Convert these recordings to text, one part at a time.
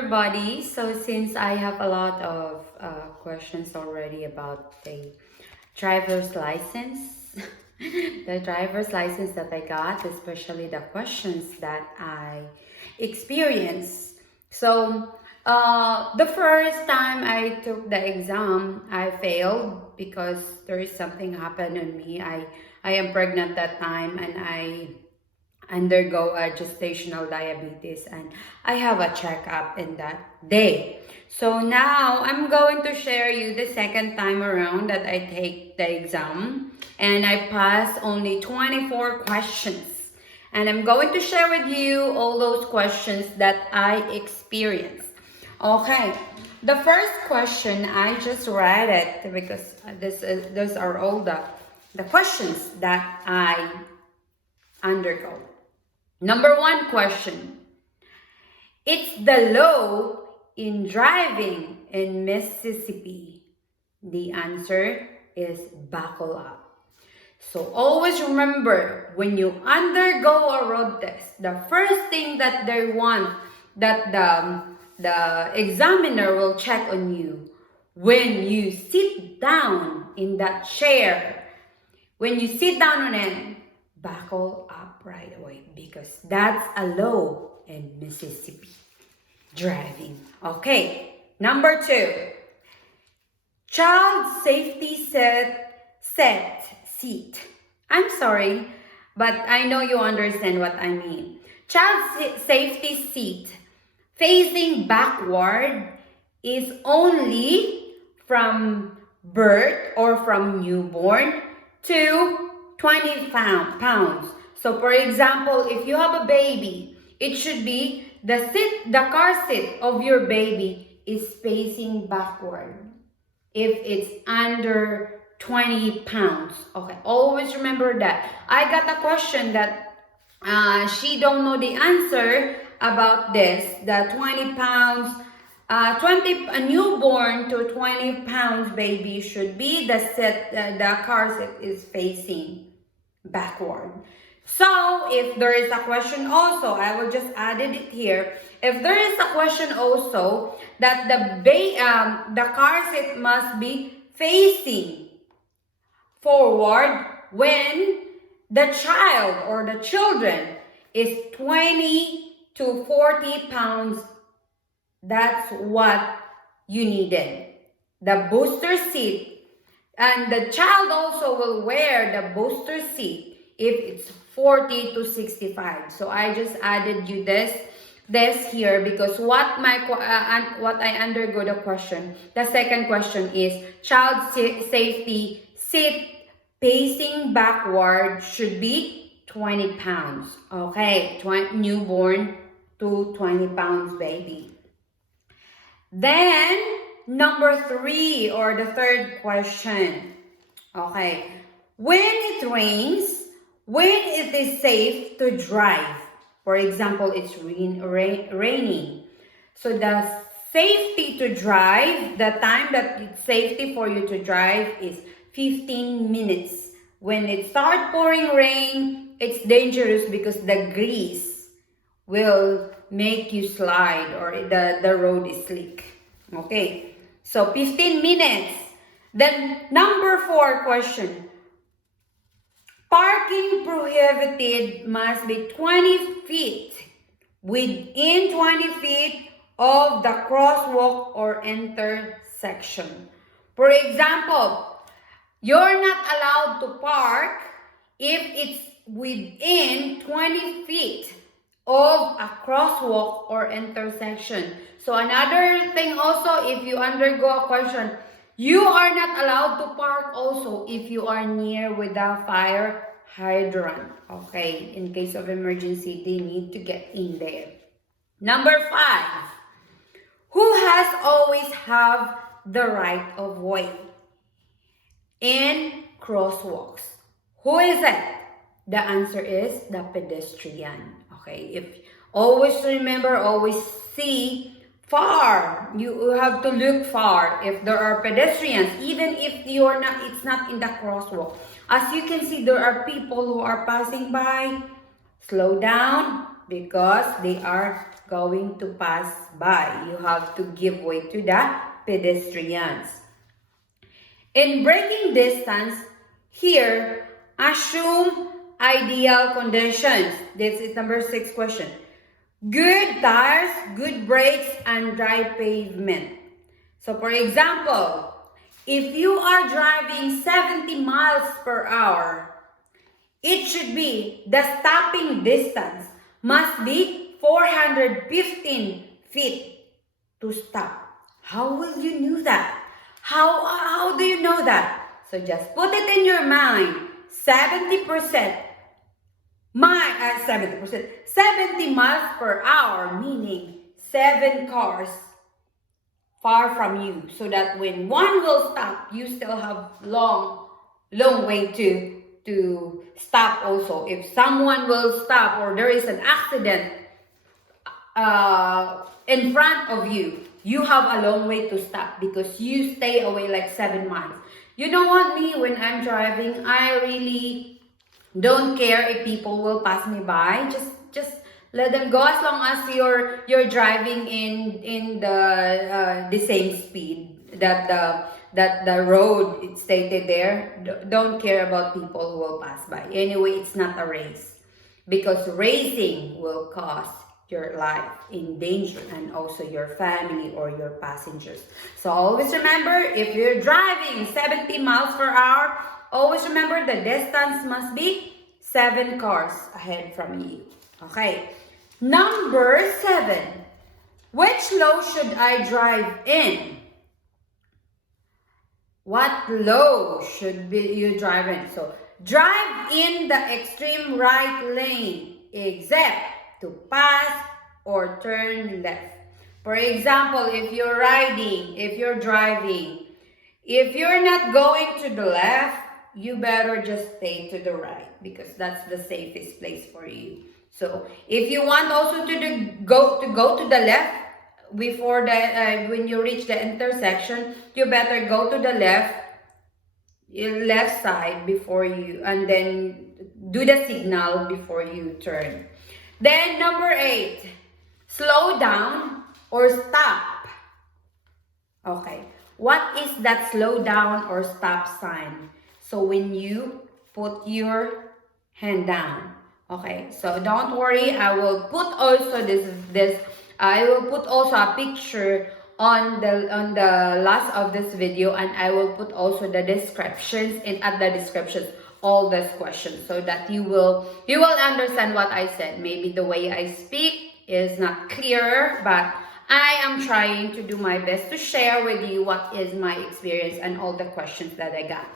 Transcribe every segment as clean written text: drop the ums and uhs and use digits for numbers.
everybody. So since I have a lot of questions already about the driver's license, the driver's license that I got, especially the questions that I experienced. So the first time I took the exam, I failed because there is something happened on me. I am pregnant that time, and I undergo a gestational diabetes, and I have a checkup in that day. So now I'm going to share you the second time around that I take the exam, and I passed only 24 questions, and I'm going to share with you all those questions that I experienced. Okay, the first question, I just read it because those are all the questions that I undergo. Number one question. It's the law in driving in Mississippi. The answer is buckle up. So always remember, when you undergo a road test, the first thing that they want, that the examiner will check on you, when you sit down in that chair, when you sit down on it, buckle up right away, because that's a law in Mississippi driving. Okay, number two. Child safety seat. I'm sorry, but I know you understand what I mean. Child safety seat facing backward is only from birth or from newborn to 20 pounds. So for example, if you have a baby, it should be the car seat of your baby is facing backward if it's under 20 pounds. Okay, always remember that. I got a question that she don't know the answer about this. The 20 pounds, a newborn to 20 pounds baby should be the car seat is facing backward. So if there is a question also, I will just add it here. If there is a question also that the car seat must be facing forward when the child or the children is 20 to 40 pounds, that's what you needed. The booster seat, and the child also will wear the booster seat if it's 40 to 65. So I just added you this here because what I undergo the question. The second question is child safety seat facing backward should be 20 pounds. Okay, newborn to 20 pounds baby. Then number three, or the third question. Okay, when it rains, when it is safe to drive? For example, it's raining. So the safety to drive, the time that it's safety for you to drive is 15 minutes. When it starts pouring rain, it's dangerous because the grease will make you slide, or the road is slick. Okay, so 15 minutes. Then number four question. Parking prohibited must be 20 feet within 20 feet of the crosswalk or intersection. For example, you're not allowed to park if it's within 20 feet of a crosswalk or intersection. So another thing also, if you undergo a question, you are not allowed to park also if you are near with a fire hydrant. Okay, in case of emergency, they need to get in there. Number five, who has always have the right of way in crosswalks? Who is it? The answer is the pedestrian. Okay, if always remember, always see far. You have to look far if there are pedestrians, even if it's not in the crosswalk. As you can see, there are people who are passing by. Slow down because they are going to pass by. You have to give way to the pedestrians. In braking distance, here, assume ideal conditions. This is number 6 question. Good tires, good brakes, and dry pavement. So for example, if you are driving 70 miles per hour, it should be the stopping distance must be 415 feet to stop. How will you know that? How do you know that? So just put it in your mind. 70% 70 miles per hour, meaning 7 cars far from you, so that when one will stop, you still have long way to stop also. If someone will stop or there is an accident in front of you, you have a long way to stop because you stay away like 7 miles. You know what, me, when I'm driving, I really don't care if people will pass me by. Just let them go as long as you're driving in the same speed that the road is stated there. Don't care about people who will pass by. Anyway, it's not a race, because racing will cause your life in danger and also your family or your passengers. So always remember, if you're driving 70 miles per hour, always remember the distance must be 7 cars ahead from you. Okay. Number 7. Which law should I drive in? What law should you drive in? So, drive in the extreme right lane except to pass or turn left. For example, if you're riding, if you're driving, if you're not going to the left, you better just stay to the right, because that's the safest place for you. So if you want also to go to the left before the when you reach the intersection, you better go to the left side before you, and then do the signal before you turn. Then number 8, slow down or stop. Okay, what is that slow down or stop sign? So when you put your hand down. Okay, so don't worry, I will put also I will put also a picture on the last of this video, and I will put also the descriptions, and at the descriptions all these questions, so that you will understand what I said. Maybe the way I speak is not clear, but I am trying to do my best to share with you what is my experience and all the questions that I got.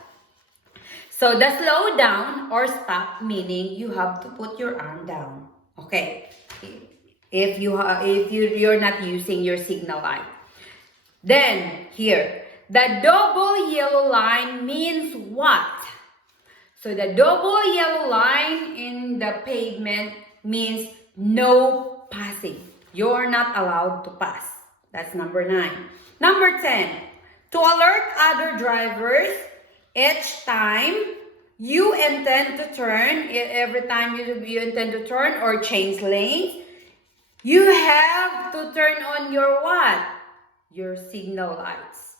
So the slow down or stop, meaning you have to put your arm down. Okay, if you're not using your signal light. Then here, the double yellow line means what? So the double yellow line in the pavement means no passing. You're not allowed to pass. That's number 9. Number 10, to alert other drivers each time you intend to turn, every time you intend to turn or change lanes, you have to turn on your what? Your signal lights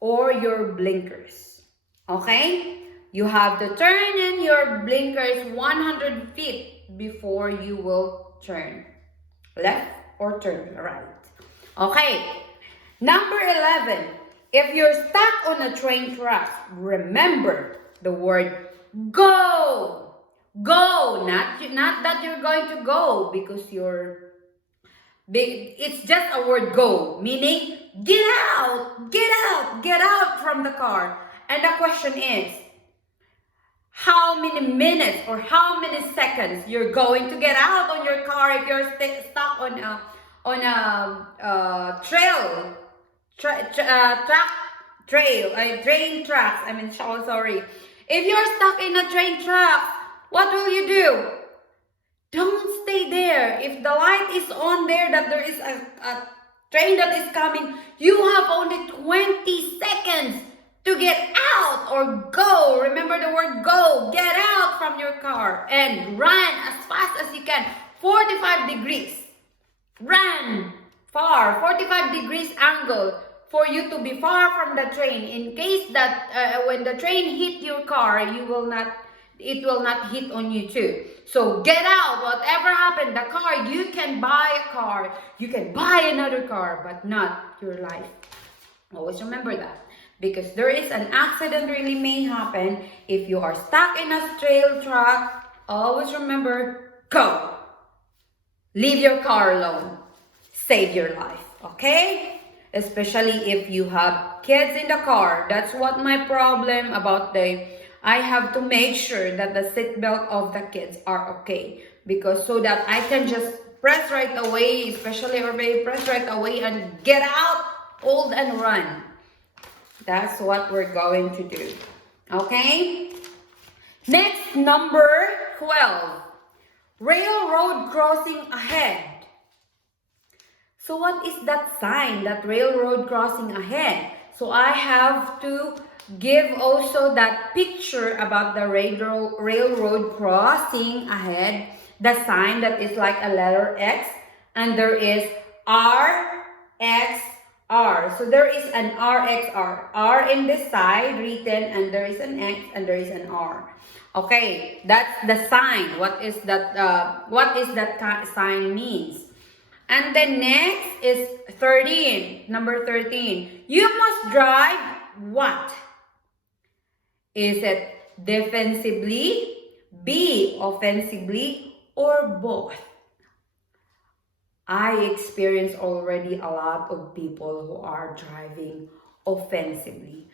or your blinkers. Okay? You have to turn in your blinkers 100 feet before you will turn left or turn right. Okay. Number 11. If you're stuck on a train track, remember the word go. Go. Not that you're going to go because you're big. It's just a word go, meaning get out, get out, get out from the car. And the question is, how many minutes or how many seconds you're going to get out on your car if you're stuck on a train tracks. I mean, sorry. If you're stuck in a train track, what will you do? Don't stay there. If the light is on there that there is a train that is coming, you have only 20 seconds to get out or go. Remember the word go. Get out from your car and run as fast as you can. 45 degrees. Run far, 45 degrees angle for you to be far from the train. In case that when the train hit your car, it will not hit on you too. So get out, whatever happened, the car, you can buy a car, you can buy another car, but not your life. Always remember that. Because there is an accident really may happen if you are stuck in a trail track. Always remember, go. Leave your car alone. Save your life, okay? Especially if you have kids in the car. That's what my problem about I have to make sure that the seatbelt of the kids are okay. Because so that I can just press right away, especially press right away and get out, hold and run. That's what we're going to do. Okay? Next, number 12. Railroad crossing ahead. So what is that sign, that railroad crossing ahead? So I have to give also that picture about the railroad crossing ahead. The sign that is like a letter X. And there is R, X, R. So there is an RXR. R in this side written, and there is an X and there is an R. Okay, that's the sign. What is that sign means? And then next is 13. Number 13. You must drive what? Is it defensively, B, offensively, or both? I experience already a lot of people who are driving offensively.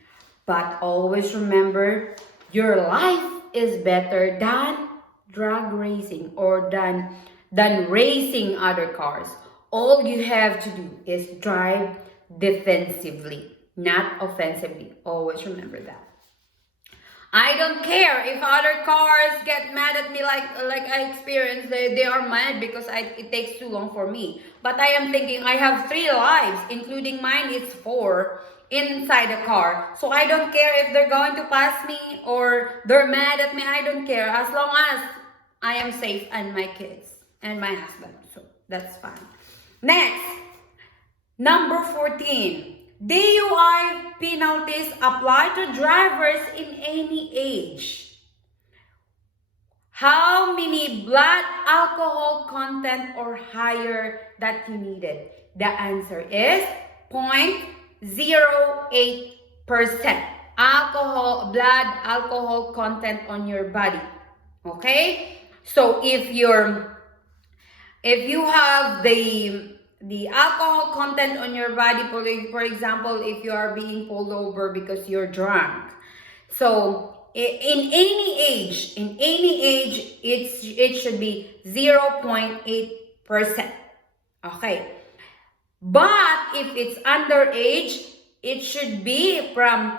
But always remember, your life is better than drag racing or than racing other cars. All you have to do is drive defensively, not offensively. Always remember that. I don't care if other cars get mad at me like I experienced. They are mad because it takes too long for me. But I am thinking I have 3 lives, including mine is 4 inside the car. So I don't care if they're going to pass me or they're mad at me. I don't care as long as I am safe and my kids and my husband. So that's fine. Next, number 14. DUI penalties apply to drivers in any age. How many blood alcohol content or higher that you needed? The answer is 0.08% blood alcohol content on your body. Okay? So if you have the alcohol content on your body, for example, if you are being pulled over because you're drunk. So in any age, it should be 0.8%. Okay. But if it's underage, it should be from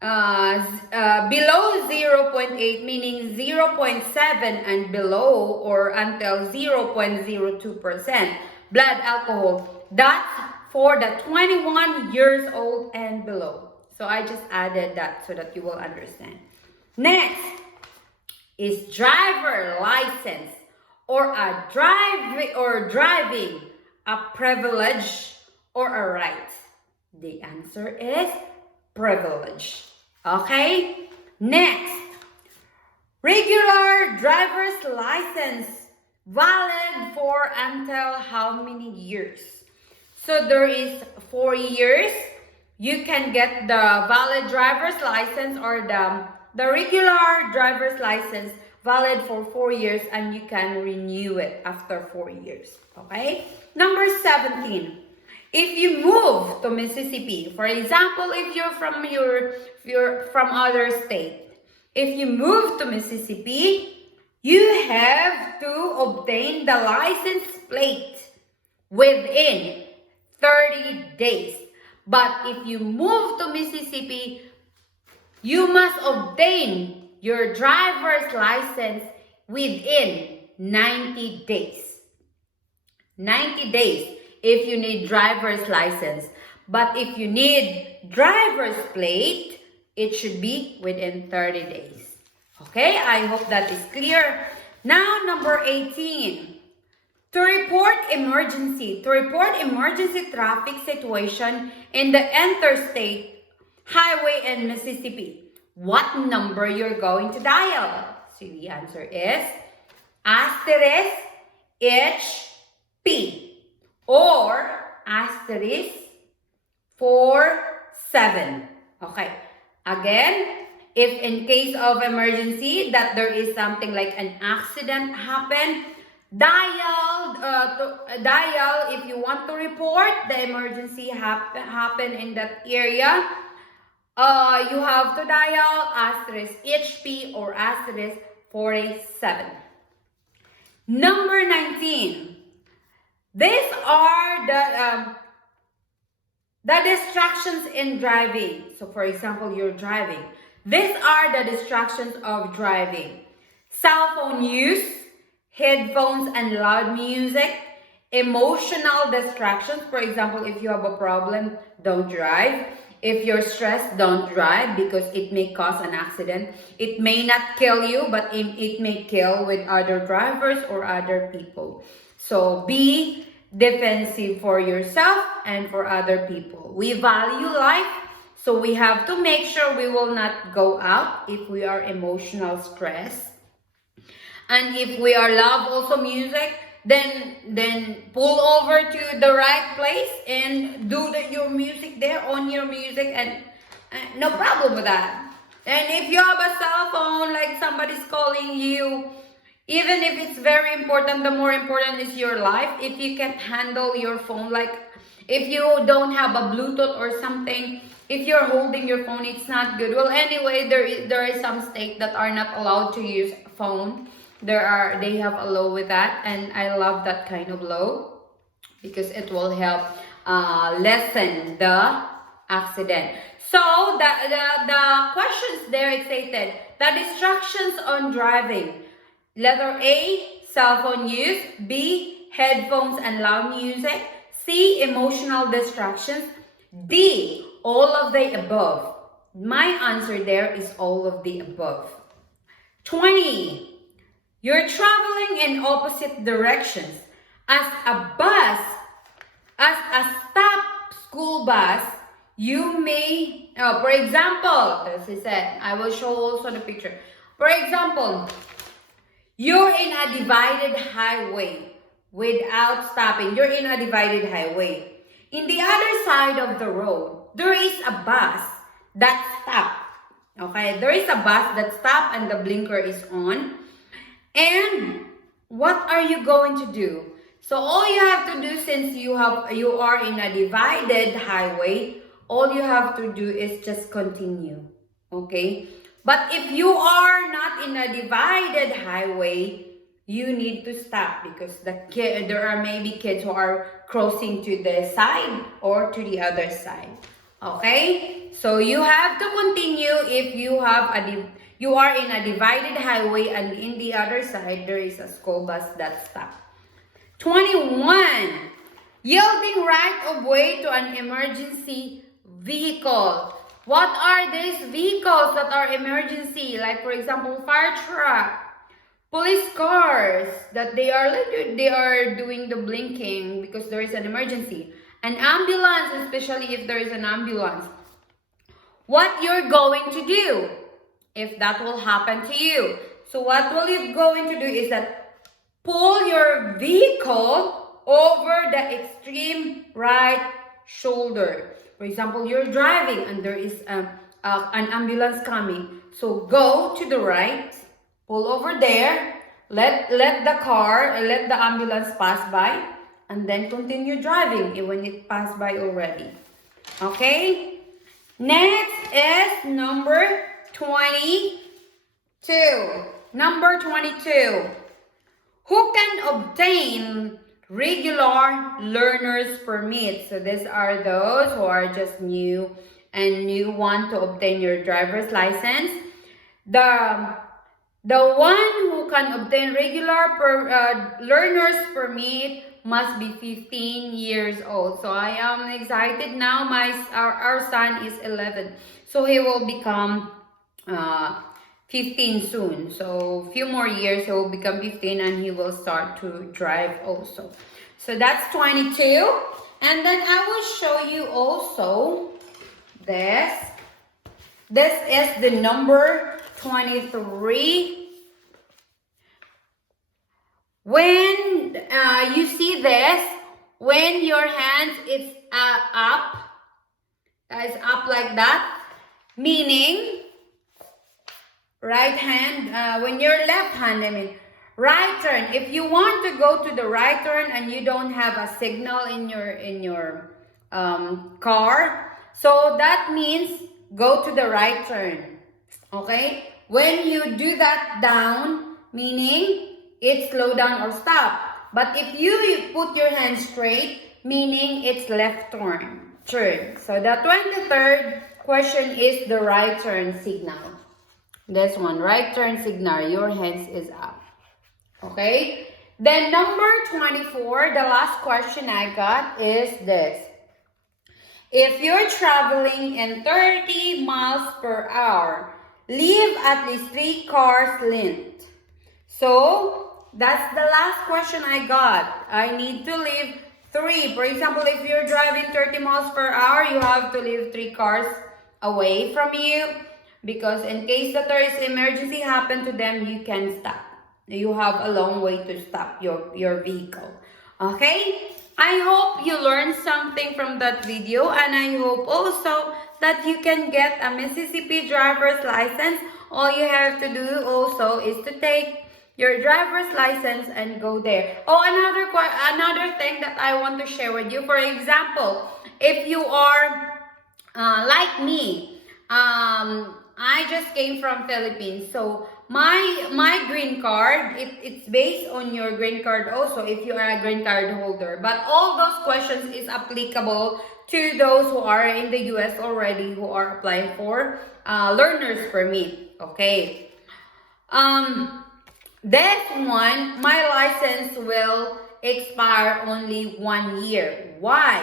below 0.8, meaning 0.7 and below, or until 0.02% blood alcohol. That's for the 21 years old and below. So I just added that so that you will understand. Next is driver license or driving a privilege or a right. The answer is privilege. Okay? Next, regular driver's license valid for until how many years? So there is 4 years. You can get the valid driver's license or the regular driver's license valid for 4 years, and you can renew it after 4 years. Okay? Number 17. If you move to Mississippi, for example, if you're from other state, if you move to Mississippi, you have to obtain the license plate within 30 days. But if you move to Mississippi, you must obtain your driver's license within 90 days. 90 days if you need driver's license. But if you need driver's plate, it should be within 30 days. Okay, I hope that is clear. Now, number 18. To report emergency traffic situation in the interstate highway in Mississippi, what number you're going to dial? So the answer is asterisk HP or asterisk 47. Okay. Again, if in case of emergency that there is something like an accident happen, dial if you want to report the emergency happen in that area. You have to dial asterisk HP or asterisk 47. Number 19. These are the distractions in driving. So for example, you're driving. These are the distractions of driving. Cell phone use, headphones and loud music, emotional distractions. For example, if you have a problem, don't drive. If you're stressed, don't drive because it may cause an accident. It may not kill you, but it may kill with other drivers or other people. So be defensive for yourself and for other people. We value life, so we have to make sure we will not go out if we are emotional stressed. And if we are love also music, then pull over to the right place and do your music there, on your music, and no problem with that. And if you have a cell phone, like somebody's calling you, even if it's very important, the more important is your life. If you can't handle your phone, like if you don't have a Bluetooth or something, if you're holding your phone, it's not good. Well, anyway, there is some states that are not allowed to use phone. They have a law with that, and I love that kind of law because it will help lessen the accident. So the questions there, it stated the distractions on driving. Letter A, cell phone use. B, headphones and loud music. C, emotional distractions. D, all of the above. My answer there is all of the above. 20. You're traveling in opposite directions. As a stop school bus, you may, for example, as I said, I will show also the picture. For example, you're in a divided highway without stopping. You're in a divided highway. In the other side of the road, there is a bus that stopped. Okay, there is a bus that stopped and the blinker is on. And what are you going to do? So all you have to do, since you are in a divided highway, all you have to do is just continue. Okay? But if you are not in a divided highway, you need to stop because there are maybe kids who are crossing to the side or to the other side. Okay? So you have to continue if you are in a divided highway and in the other side there is a school bus that stops. 21. Yielding right of way to an emergency vehicle. What are these vehicles that are emergency? Like for example, fire truck, police cars that they are doing the blinking because there is an emergency. An ambulance, especially if there is an ambulance. What you're going to do if that will happen to you? So what will you going to do is that pull your vehicle over the extreme right shoulder. For example, you're driving and there is an ambulance coming. So go to the right, pull over there, let the ambulance pass by, and then continue driving when it passed by already. Okay? Next is number 22. Number 22. Who can obtain regular learner's permit? So these are those who are just new and you want to obtain your driver's license. The one who can obtain regular learner's permit must be 15 years old. So I am excited now. Our son is 11. So he will become 15 soon. So few more years he will become 15 and he will start to drive also. So that's 22. And then I will show you also this. This is the number 23. When you see this, when your hands is up like that, meaning right hand, when your left hand, I mean, right turn. If you want to go to the right turn and you don't have a signal in your car, so that means go to the right turn. Okay? When you do that down, meaning it's slow down or stop. But if you put your hand straight, meaning it's left turn. So the 23rd question is the right turn signal. This one, right turn signal, your hands is up. Okay? Then number 24, the last question I got is this. If you're traveling in 30 miles per hour, leave at least 3 cars length. So that's the last question I got. I need to leave 3. For example, if you're driving 30 miles per hour, you have to leave 3 cars away from you, because in case that there is emergency happen to them, you can stop. You have a long way to stop your vehicle. Okay? I hope you learned something from that video, and I hope also that you can get a Mississippi driver's license. All you have to do also is to take your driver's license and go there. Oh, another thing that I want to share with you. For example, if you are like me, I just came from Philippines, so my green card, it's based on your green card also if you are a green card holder. But all those questions is applicable to those who are in the US already, who are applying for learner's permit. Okay. That one, my license will expire only 1 year. Why?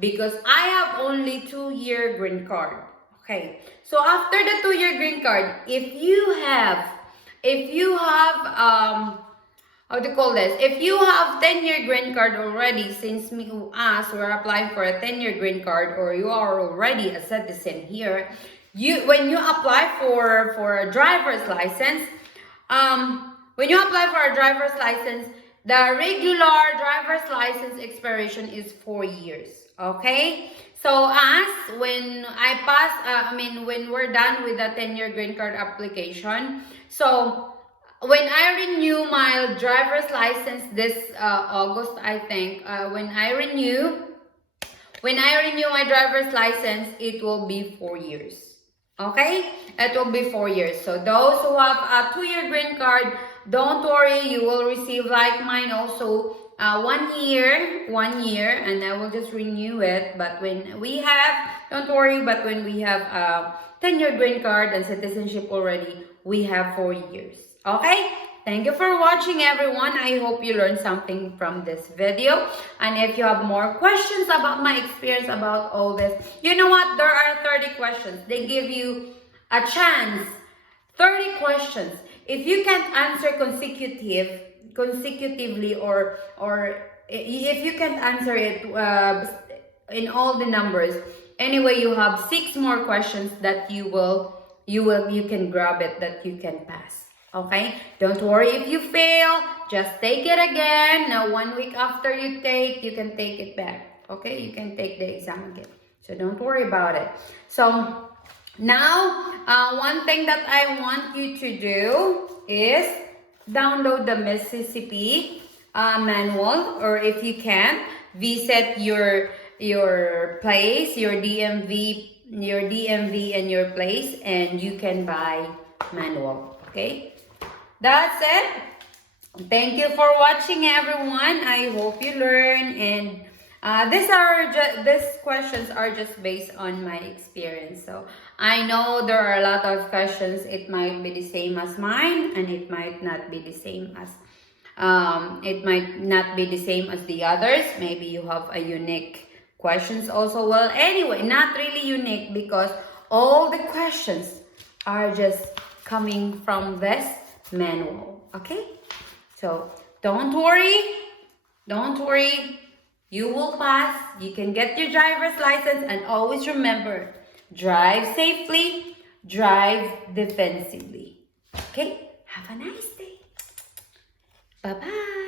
Because I have only 2-year green card. Okay. So after the 2-year green card, if you have how do you call this? If you have 10-year green card already, since we're applying for a 10-year green card, or you are already a citizen here, when you apply for a driver's license, when you apply for a driver's license, the regular driver's license expiration is 4 years. Okay? So when I pass, when we're done with the 10-year green card application, so when I renew my driver's license this August, I think, when I renew my driver's license, it will be 4 years. Okay? It will be 4 years. So those who have a 2-year green card, don't worry, you will receive like mine also 1 year, and I will just renew it. But when we have, don't worry, but when we have a 10-year green card and citizenship already, we have 4 years. Okay? Thank you for watching, everyone. I hope you learned something from this video. And if you have more questions about my experience about all this, you know what? There are 30 questions. They give you a chance. 30 questions. If you can't answer consecutively, or if you can't answer it in all the numbers, anyway, you have 6 more questions that you can grab it, that you can pass. Okay, don't worry if you fail, just take it again. Now 1 week after you can take it back. Okay, you can take the exam again, so don't worry about it. So now one thing that I want you to do is download the Mississippi manual, or if you can, visit your place, your DMV and your place, and you can buy manual. Okay, that's it. Thank you for watching, everyone. I hope you learn, and these questions are just based on my experience. So I know there are a lot of questions. It might be the same as mine, and it might not be the same as the others. Maybe you have a unique questions also. Well, anyway, not really unique, because all the questions are just coming from this manual. Okay? So don't worry. Don't worry. You will pass. You can get your driver's license, and always remember, drive safely, drive defensively. Okay? Have a nice day. Bye-bye.